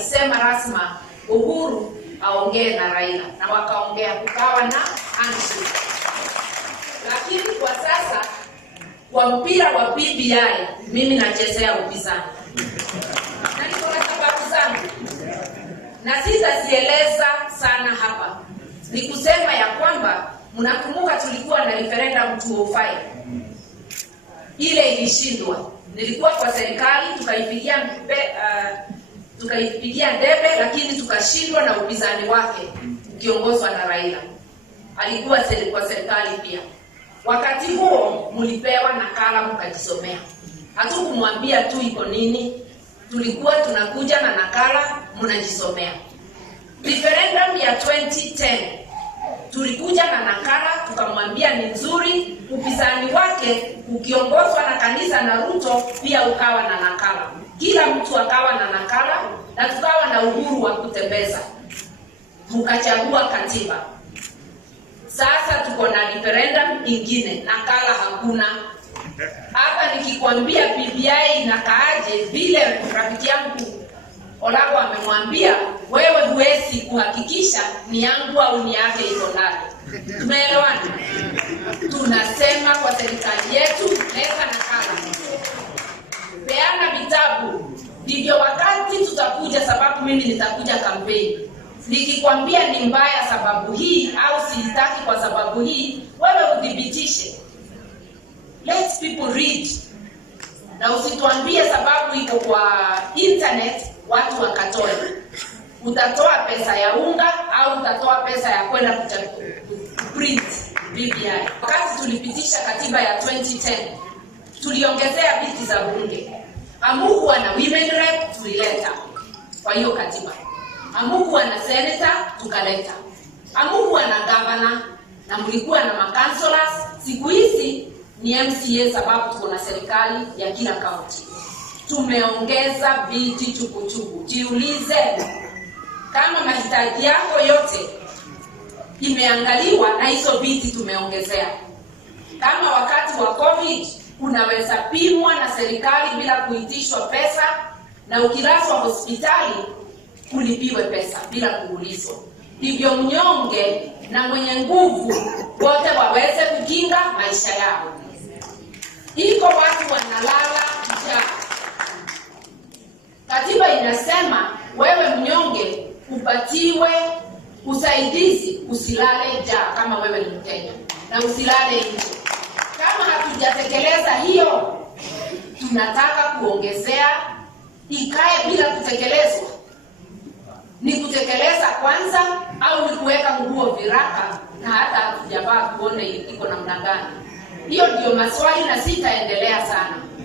walisema rasma Uhuru aongee na Raila, na wakaongea, kukawa na handshake. Lakini kwa sasa kwa mpira wa BBI mimi nachezea upinzani, na niko na sababu zangu na sitazieleza sana hapa. Ni kusema ya kwamba mnakumbuka tulikuwa na referendum 205, ile ilishindwa. Nilikuwa kwa serikali, tukaipigia debe, lakini tukashindwa na upinzani wake ukiongozwa na Raila. Alikuwa kwa serikali pia. Wakati huo mlipewa nakala mkajisomea. Hatukumwambia tu iko nini, tulikuwa tunakuja na nakala mnajisomea. Referendum ya 2010 tulikuja na nakala, tukamwambia ni nzuri. Upinzani wake ukiongozwa na kanisa na Ruto pia ukawa na nakala. Kila mtu akawa na nakala na tukawa na uhuru wa kutembeza. Mkachagua katiba. Sasa tuko na referendum ingine, nakala hakuna. Hapa nikikwambia BBI inakaaje, vile rafiki yangu Olago amemwambia, wewe huwezi kuhakikisha ni yangu au ni yake iko ndani. Tumeelewana? Tunasema kwa serikali yetu, leta nakala, peana vitabu, ndivyo wakati tutakuja, sababu mimi nitakuja kampeni. Nikikwambia ni mbaya sababu hii au sitaki kwa sababu hii, wewe udhibitishe. Let people read. Na usituambie sababu iko kwa internet watu wakatoe. Utatoa pesa ya unga au utatoa pesa ya kwenda print BBI. Wakati tulipitisha katiba ya 2010, tuliongezea viti za bunge. Amukuwa na women rep, tulileta kwa hiyo katiba. Amukuwa na senator, tukaleta. Amukuwa na governor, na mlikuwa na makansolas. Siku hizi ni MCA sababu tuko na serikali ya kila kaunti. Tumeongeza viti chukuchuku. Jiulize kama mahitaji yako yote imeangaliwa na hizo viti tumeongezea. Kama wakati wa COVID unaweza pimwa na serikali bila kuitishwa pesa, na ukilazwa hospitali ulipiwe pesa bila kuulizwa. Ndivyo mnyonge na mwenye nguvu wote waweze kukinga maisha yao. Iko watu wanalala njaa. Katiba inasema wewe mnyonge upatiwe usaidizi, usilale njaa kama wewe ni Mkenya, na usilale nje. Kama hatujatekeleza hiyo, tunataka kuongezea ikae bila kutekelezwa. Ni kutekeleza kwanza au ni kuweka nguo viraka na hata hatujavaa kuone iko namna gani? Hiyo ndio maswali na sitaendelea sana.